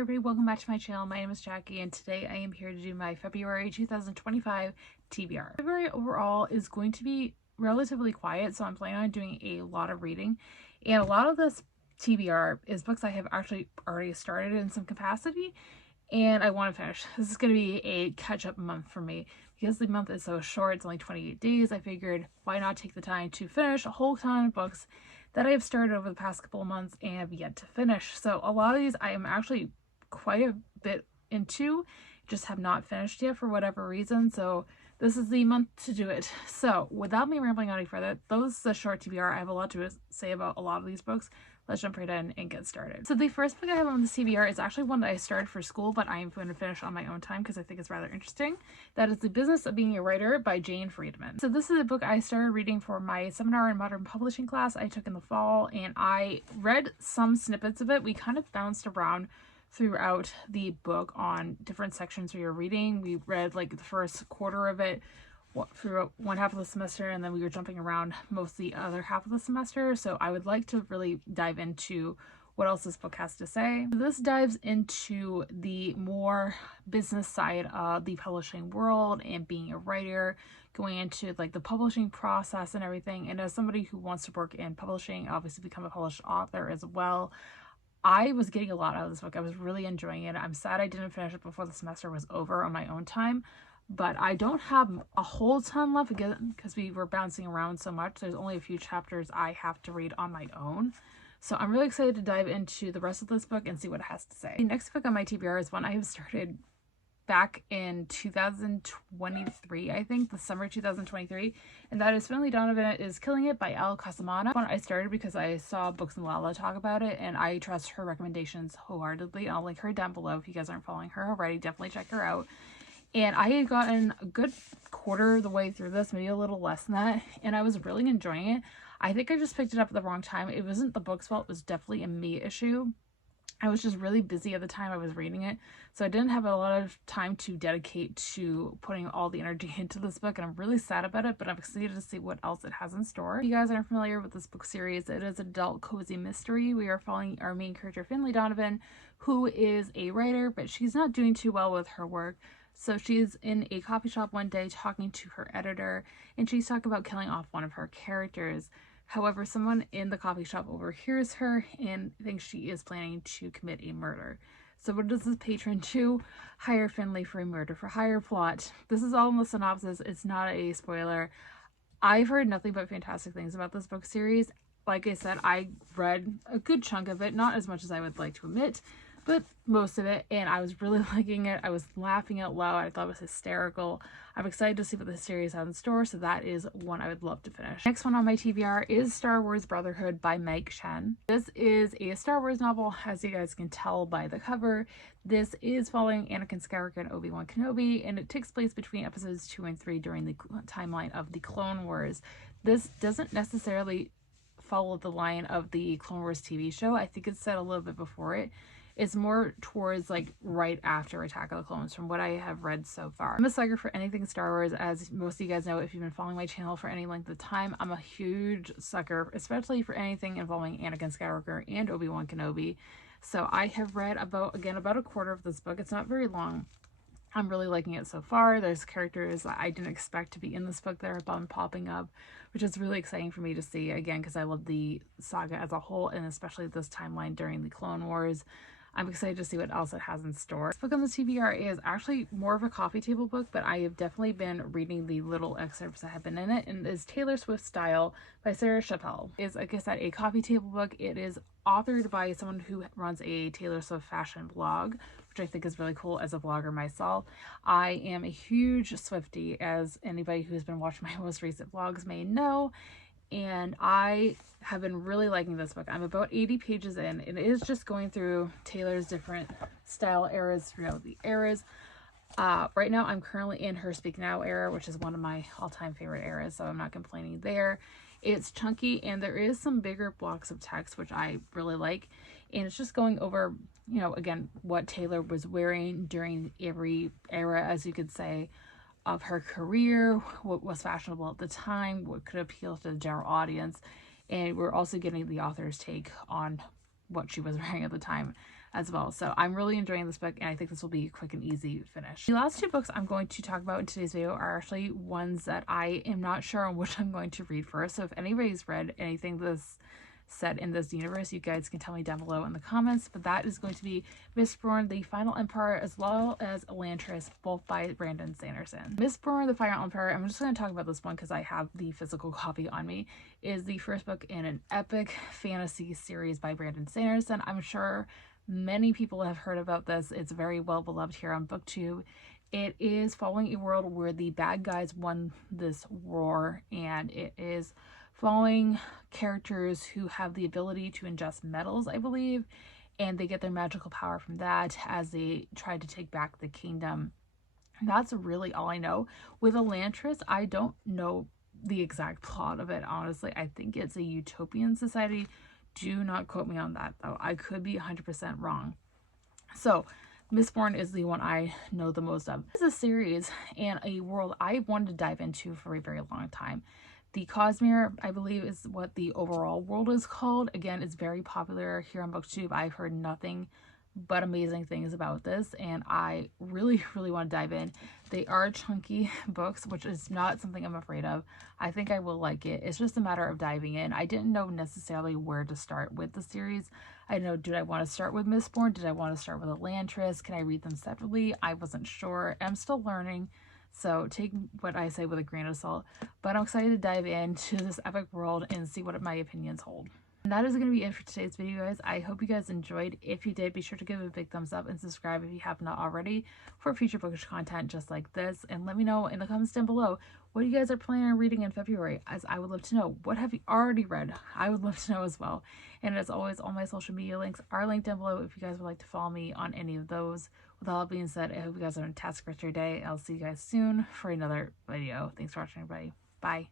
Everybody, welcome back to my channel. My name is Jackie and today I am here to do my February 2025 TBR. February overall is going to be relatively quiet, so I'm planning on doing a lot of reading, and a lot of this TBR is books I have actually already started in some capacity and I want to finish. This is going to be a catch-up month for me because the month is so short. It's only 28 days. I figured why not take the time to finish a whole ton of books that I have started over the past couple of months and have yet to finish. So a lot of these I am actually quite a bit into, just have not finished yet for whatever reason, so this is the month to do it. So without me rambling on any further, those is a short TBR. I have a lot to say about a lot of these books. Let's jump right in and get started. So the first book I have on this TBR is actually one that I started for school, but I am going to finish on my own time because I think it's rather interesting. That is The Business of Being a Writer by Jane Friedman. So this is a book I started reading for my seminar in modern publishing class I took in the fall, and I read some snippets of it. We kind of bounced around throughout the book on different sections we were reading. We read like the first quarter of it through one half of the semester, and then we were jumping around most of the other half of the semester. So I would like to really dive into what else this book has to say. This dives into the more business side of the publishing world and being a writer, going into like the publishing process and everything. And as somebody who wants to work in publishing, obviously become a published author as well, I was getting a lot out of this book. I was really enjoying it. I'm sad I didn't finish it before the semester was over on my own time, but I don't have a whole ton left again because we were bouncing around so much. There's only a few chapters I have to read on my own. So I'm really excited to dive into the rest of this book and see what it has to say. The next book on my TBR is one I have started back in 2023, I think, the summer 2023, and that is Finley Donovan is Killing It by Elle Casamana. I started because I saw Books and Lala talk about it, and I trust her recommendations wholeheartedly. I'll link her down below if you guys aren't following her already. Definitely check her out. And I had gotten a good quarter of the way through this, maybe a little less than that, and I was really enjoying it. I think I just picked it up at the wrong time. It wasn't the book's fault, it was definitely a me issue. I was just really busy at the time I was reading it, so I didn't have a lot of time to dedicate to putting all the energy into this book, and I'm really sad about it, but I'm excited to see what else it has in store. If you guys aren't familiar with this book series, it is an adult cozy mystery. We are following our main character, Finley Donovan, who is a writer, but she's not doing too well with her work. So she's in a coffee shop one day talking to her editor, and she's talking about killing off one of her characters. However, someone in the coffee shop overhears her and thinks she is planning to commit a murder. So what does this patron do? Hire Finley for a murder for hire plot. This is all in the synopsis. It's not a spoiler. I've heard nothing but fantastic things about this book series. Like I said, I read a good chunk of it, not as much as I would like to admit, but most of it, and I was really liking it. I was laughing out loud. I thought it was hysterical. I'm excited to see what the series has in store, so that is one I would love to finish. Next one on my TBR is Star Wars Brotherhood by Meg Chen. This is a Star Wars novel, as you guys can tell by the cover. This is following Anakin Skywalker and Obi-Wan Kenobi, and it takes place between episodes 2 and 3 during the timeline of the Clone Wars. This doesn't necessarily follow the line of the Clone Wars TV show. I think it's set a little bit before it. It's more towards like right after Attack of the Clones from what I have read so far. I'm a sucker for anything Star Wars, as most of you guys know if you've been following my channel for any length of time. I'm a huge sucker, especially for anything involving Anakin Skywalker and Obi-Wan Kenobi. So I have read about a quarter of this book. It's not very long. I'm really liking it so far. There's characters that I didn't expect to be in this book that are popping up, which is really exciting for me to see, again, because I love the saga as a whole, and especially this timeline during the Clone Wars. I'm excited to see what else it has in store. This book on the TBR is actually more of a coffee table book, but I have definitely been reading the little excerpts that have been in it, and it is Taylor Swift Style by Sarah Chappell. It is, like I said, a coffee table book. It is authored by someone who runs a Taylor Swift fashion blog, which I think is really cool as a vlogger myself. I am a huge Swiftie, as anybody who's been watching my most recent vlogs may know, and I have been really liking this book. I'm about 80 pages in, and it is just going through Taylor's different style eras throughout the eras. Right now I'm currently in her Speak Now era, which is one of my all-time favorite eras, so I'm not complaining there. It's chunky, and there is some bigger blocks of text, which I really like, and it's just going over, you know, again, what Taylor was wearing during every era, as you could say, of her career, what was fashionable at the time, what could appeal to the general audience, and we're also getting the author's take on what she was wearing at the time. as well. So I'm really enjoying this book, and I think this will be a quick and easy finish. The last two books I'm going to talk about in today's video are actually ones that I am not sure on which I'm going to read first. So if anybody's read anything this set in this universe, you guys can tell me down below in the comments. But that is going to be Mistborn, The Final Empire, as well as Elantris, both by Brandon Sanderson. Mistborn, The Final Empire, I'm just going to talk about this one because I have the physical copy on me, is the first book in an epic fantasy series by Brandon Sanderson. I'm sure many people have heard about this. It's very well beloved here on BookTube. It is following a world where the bad guys won this war, and it is following characters who have the ability to ingest metals, I believe, and they get their magical power from that as they try to take back the kingdom. That's really all I know. With Elantris, I don't know the exact plot of it, honestly. I think it's a utopian society. Do not quote me on that, though. I could be 100% wrong. So, Mistborn is the one I know the most of. It's a series and a world I wanted to dive into for a very long time. The Cosmere, I believe, is what the overall world is called. Again, it's very popular here on BookTube. I've heard nothing but amazing things about this, and I really want to dive in. They are chunky books, which is not something I'm afraid of. I think I will like it. It's just a matter of diving in. I didn't know necessarily where to start with the series. I know, did I want to start with Mistborn? Did I want to start with Elantris? Can I read them separately? I wasn't sure. I'm still learning, so take what I say with a grain of salt. But I'm excited to dive into this epic world and see what my opinions hold. And that is going to be it for today's video, guys. I hope you guys enjoyed. If you did, be sure to give it a big thumbs up and subscribe if you have not already for future bookish content just like this. And let me know in the comments down below what you guys are planning on reading in February, as I would love to know. What have you already read? I would love to know as well. And as always, all my social media links are linked down below if you guys would like to follow me on any of those. With all that being said, I hope you guys have a fantastic rest of your day. I'll see you guys soon for another video. Thanks for watching, everybody. Bye.